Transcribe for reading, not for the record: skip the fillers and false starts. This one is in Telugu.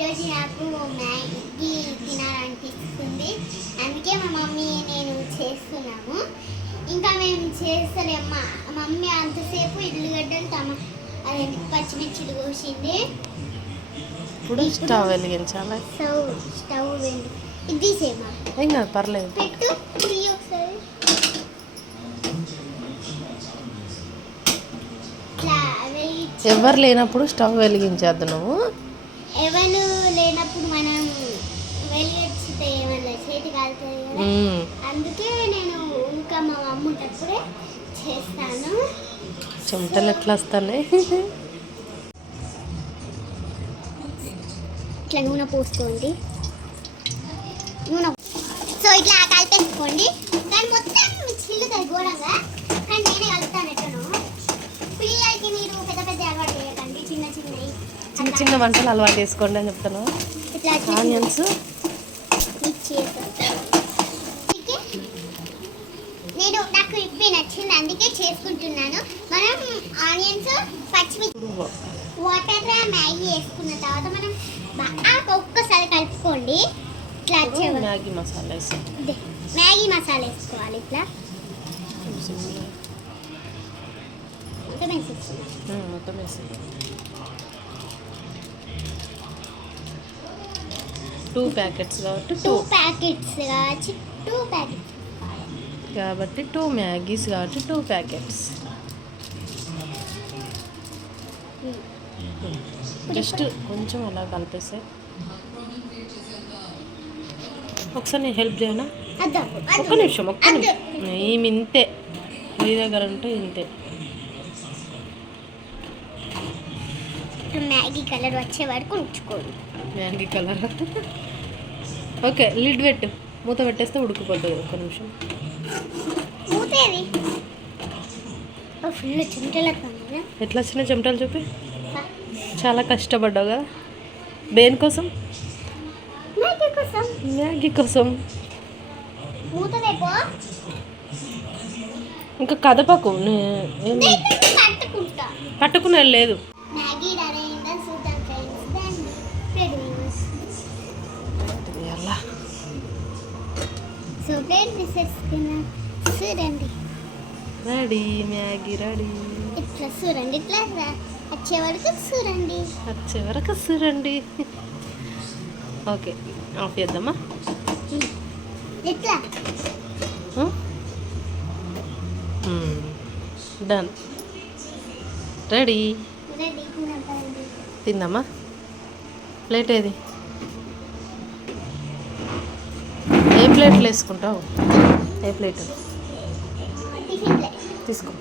ఈరోజు నాకు మ్యాగీ తినాలనిపిస్తుంది, అందుకే మా మమ్మీ నేను చేస్తున్నాము. ఇంకా మేము చేస్తలేము. మా మమ్మీ అంతసేపు ఇల్లుగడ్డలు అదే పచ్చిమిర్చిలు కోసింది. ఇప్పుడు స్టవ్ వెలిగించాలి. స్టవ్ ఇది సేమా ఏం కాదు, పర్లేదు. పెట్టు ఒకసారి. ఎవరు లేనప్పుడు స్టవ్ వెలిగించద్దు. నువ్వు ఎవరు లేనప్పుడు మనం వెలిగించితే ఏమన్నా చేతి కాలుతుంది కదా, అందుకే నేను ఇంకా మా అమ్మ ఉన్నప్పుడే చేస్తాను. చెమటలు ఎట్లా వస్తున్నాయి. ఇట్లా నూనె పోసుకోండి. సో ఇట్లా కలిపేసుకోండి. దాన్ని మొత్తం చిల్లుతుంది ఘోరంగా, కానీ నేనే కలుపుతాను. ఎట్లనో పిల్లలకి మీరు పెద్ద పెద్ద అలవాటు చేయకండి, చిన్న చిన్నవి చిన్న చిన్న వంటలు అలవాటు చేసుకోండి అని చెప్తాను. ఇట్లా ఆనియన్స్ నాకు ఇవి నచ్చింది, అందుకే చేసుకుంటున్నాను. మనం ఆనియన్స్ పచ్చిమిర్చి వాటర్ మ్యాగీ వేసుకున్న తర్వాత మనం బాగా ఒక్కసారి కలుపుకోండి. ఇట్లా మ్యాగీ మసాలా మ్యాగీ మసాలా వేసుకోవాలి. ఇట్లా మొత్తం వేసి 2 ప్యాకెట్స్ కాబట్టి 2 ప్యాకెట్స్ కాబట్టి 2 మ్యాగీస్ కాబట్టి 2 ప్యాకెట్స్. జస్ట్ కొంచెం అలా కలిపేస్తే. ఒకసారి నేను హెల్ప్ చేయనా? ఒక్క నిమిషం. ఏమి ఇంతే, మీ దగ్గర ఉంటే ఇంతే. మ్యాగీ కలర్ వచ్చే వరకు ఉంచుకోండి. Maggi colour okay. లిడ్ పెట్టు, మూత పెట్టేస్తే ఉడికిపోతుంది. ఒక్క నిమిషం. ఫుల్ చెమటలు. ఎట్లా వచ్చిన చెమటలు చూపి. చాలా కష్టపడ్డావు కదా. దేనికోసం? మ్యాగీ కోసం. ఇంకా కదపకు. పట్టుకునే లేదు. Ready Maggi ready. ఇట్లా చూడండి, ఇట్లా వచ్చే వరకు చూడండి. ఓకే, ఆఫ్ చేద్దామా? ఇట్లా డన్. రెడీ. తిందామా? ప్లేట్ ఏది? ఏ ప్లేట్లు వేసుకుంటావు? ఏ ప్లేట్ తీసుకో.